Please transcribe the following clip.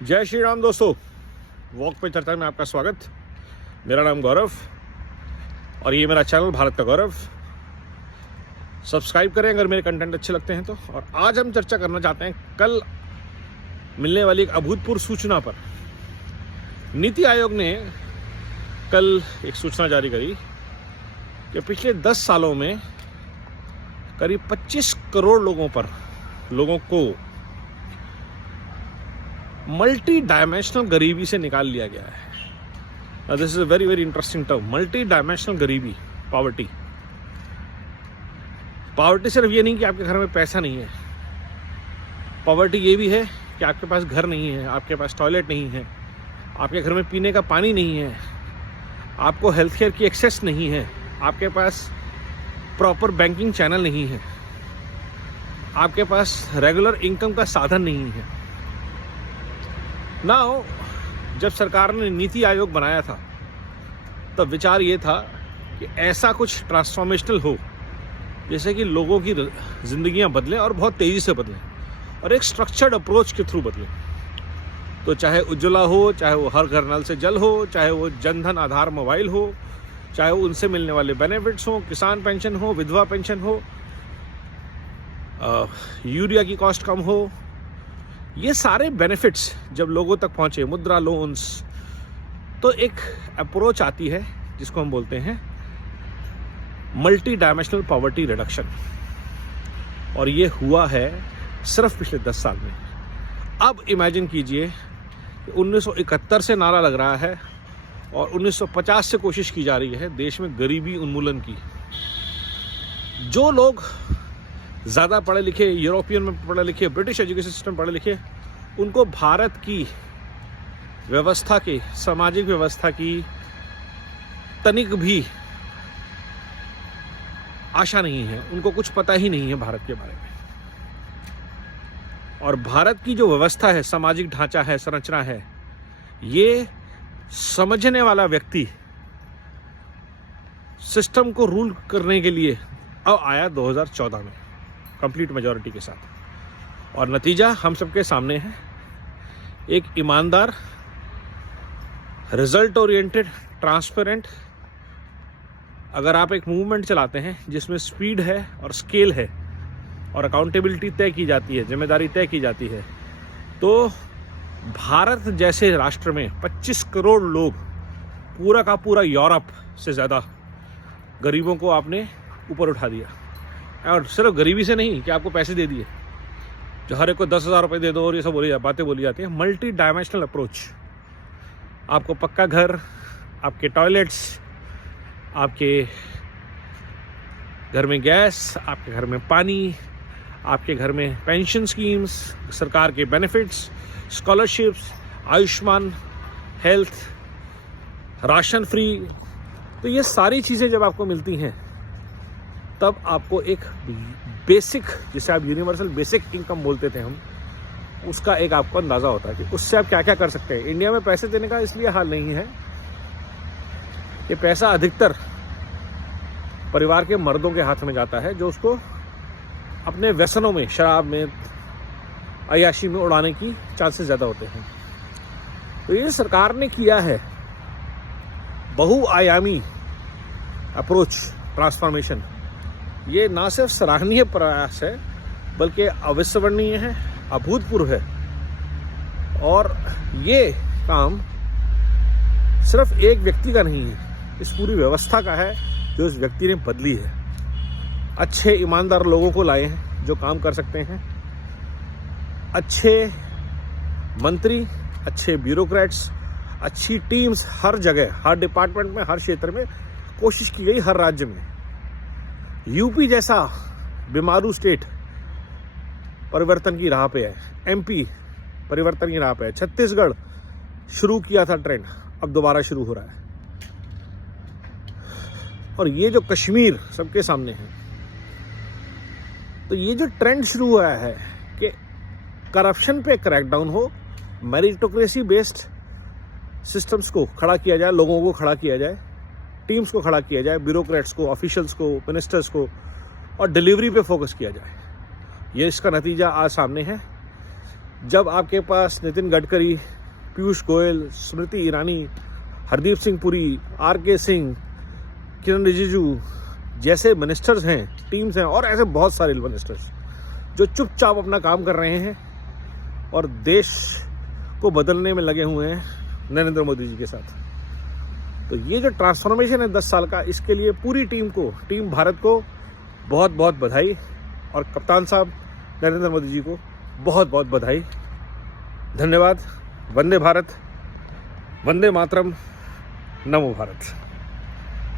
जय श्री राम दोस्तों, वॉक पे चर्चा में आपका स्वागत। मेरा नाम गौरव और ये मेरा चैनल भारत का गौरव। सब्सक्राइब करें अगर मेरे कंटेंट अच्छे लगते हैं तो। और आज हम चर्चा करना चाहते हैं कल मिलने वाली एक अभूतपूर्व सूचना पर। नीति आयोग ने कल एक सूचना जारी करी कि पिछले 10 सालों में करीब 25 करोड़ लोगों को मल्टी डायमेंशनल गरीबी से निकाल लिया गया है। This is a very very interesting term, multi dimensional गरीबी, पॉवर्टी। पॉवर्टी सिर्फ ये नहीं कि आपके घर में पैसा नहीं है, पॉवर्टी ये भी है कि आपके पास घर नहीं है, आपके पास टॉयलेट नहीं है, आपके घर में पीने का पानी नहीं है, आपको हेल्थ केयर की एक्सेस नहीं है, आपके पास प्रॉपर बैंकिंग चैनल नहीं है, आपके पास रेगुलर इनकम का साधन नहीं है। नाउ जब सरकार ने नीति आयोग बनाया था तब विचार ये था कि ऐसा कुछ ट्रांसफॉर्मेशनल हो जैसे कि लोगों की जिंदगियां बदलें और बहुत तेज़ी से बदलें और एक स्ट्रक्चर्ड अप्रोच के थ्रू बदलें। तो चाहे उज्ज्वला हो, चाहे वो हर घर नल से जल हो, चाहे वो जनधन आधार मोबाइल हो, चाहे वो उनसे मिलने वाले बेनिफिट्स हो, किसान पेंशन हो, विधवा पेंशन हो, यूरिया की कॉस्ट कम हो, ये सारे बेनिफिट्स जब लोगों तक पहुंचे, मुद्रा लोन्स, तो एक अप्रोच आती है जिसको हम बोलते हैं मल्टी डायमेंशनल पॉवर्टी रिडक्शन। और ये हुआ है सिर्फ पिछले 10 साल में। अब इमेजिन कीजिए कि 1971 से नारा लग रहा है और 1950 से कोशिश की जा रही है देश में गरीबी उन्मूलन की। जो लोग ज़्यादा पढ़े लिखे, यूरोपियन में पढ़े लिखे, ब्रिटिश एजुकेशन सिस्टम पढ़े लिखे, उनको भारत की व्यवस्था के, सामाजिक व्यवस्था की तनिक भी आशा नहीं है, उनको कुछ पता ही नहीं है भारत के बारे में। और भारत की जो व्यवस्था है, सामाजिक ढांचा है, संरचना है, ये समझने वाला व्यक्ति सिस्टम को रूल करने के लिए अब आया 2014 में कंप्लीट मेजॉरिटी के साथ। और नतीजा हम सबके सामने है। एक ईमानदार, रिजल्ट ओरिएंटेड, ट्रांसपेरेंट, अगर आप एक मूवमेंट चलाते हैं जिसमें स्पीड है और स्केल है और अकाउंटेबिलिटी तय की जाती है, जिम्मेदारी तय की जाती है, तो भारत जैसे राष्ट्र में 25 करोड़ लोग, पूरा का पूरा यूरोप से ज़्यादा गरीबों को आपने ऊपर उठा दिया। और सिर्फ गरीबी से नहीं कि आपको पैसे दे दिए, जो हर एक को 10,000 रुपये दे दो और ये सब बातें बोली जाती हैं। मल्टी डायमेंशनल अप्रोच, आपको पक्का घर, आपके टॉयलेट्स, आपके घर में गैस, आपके घर में पानी, आपके घर में पेंशन स्कीम्स, सरकार के benefits, scholarships, Ayushman health, ration free. तो ये सारी चीज़ें जब आपको मिलती हैं तब आपको एक बेसिक, जिसे आप यूनिवर्सल बेसिक इनकम बोलते थे हम, उसका एक आपको अंदाज़ा होता है कि उससे आप क्या क्या कर सकते हैं। इंडिया में पैसे देने का इसलिए हाल नहीं है कि पैसा अधिकतर परिवार के मर्दों के हाथ में जाता है, जो उसको अपने व्यसनों में, शराब में, अय्याशी में उड़ाने की चांसेस ज़्यादा होते हैं। तो ये सरकार ने किया है बहुआयामी अप्रोच, ट्रांसफॉर्मेशन। ये ना सिर्फ सराहनीय प्रयास है बल्कि अविस्मरणीय है, अभूतपूर्व है। और ये काम सिर्फ एक व्यक्ति का नहीं है, इस पूरी व्यवस्था का है जो इस व्यक्ति ने बदली है। अच्छे ईमानदार लोगों को लाए हैं जो काम कर सकते हैं, अच्छे मंत्री, अच्छे ब्यूरोक्रेट्स, अच्छी टीम्स हर जगह, हर डिपार्टमेंट में, हर क्षेत्र में कोशिश की गई, हर राज्य में। यूपी जैसा बीमारू स्टेट परिवर्तन की राह पे है, एमपी परिवर्तन की राह पे है, छत्तीसगढ़ शुरू किया था ट्रेंड, अब दोबारा शुरू हो रहा है। और ये जो कश्मीर सबके सामने है, तो ये जो ट्रेंड शुरू हुआ है कि करप्शन पे क्रैकडाउन हो, मेरिटोक्रेसी बेस्ड सिस्टम्स को खड़ा किया जाए, लोगों को खड़ा किया जाए, टीम्स को खड़ा किया जाए, ब्यूरोक्रेट्स को, ऑफिशियल्स को, मिनिस्टर्स को, और डिलीवरी पे फोकस किया जाए। ये इसका नतीजा आज सामने है। जब आपके पास नितिन गडकरी, पीयूष गोयल, स्मृति ईरानी, हरदीप सिंह पुरी, आर.के. सिंह, किरण रिजिजू जैसे मिनिस्टर्स हैं, टीम्स हैं, और ऐसे बहुत सारे मिनिस्टर्स जो चुपचाप अपना काम कर रहे हैं और देश को बदलने में लगे हुए हैं नरेंद्र मोदी जी के साथ। तो ये जो ट्रांसफॉर्मेशन है 10 साल का, इसके लिए पूरी टीम भारत को बहुत बहुत बधाई, और कप्तान साहब नरेंद्र मोदी जी को बहुत बहुत बधाई। धन्यवाद। वंदे भारत, वंदे मातरम, नमो भारत।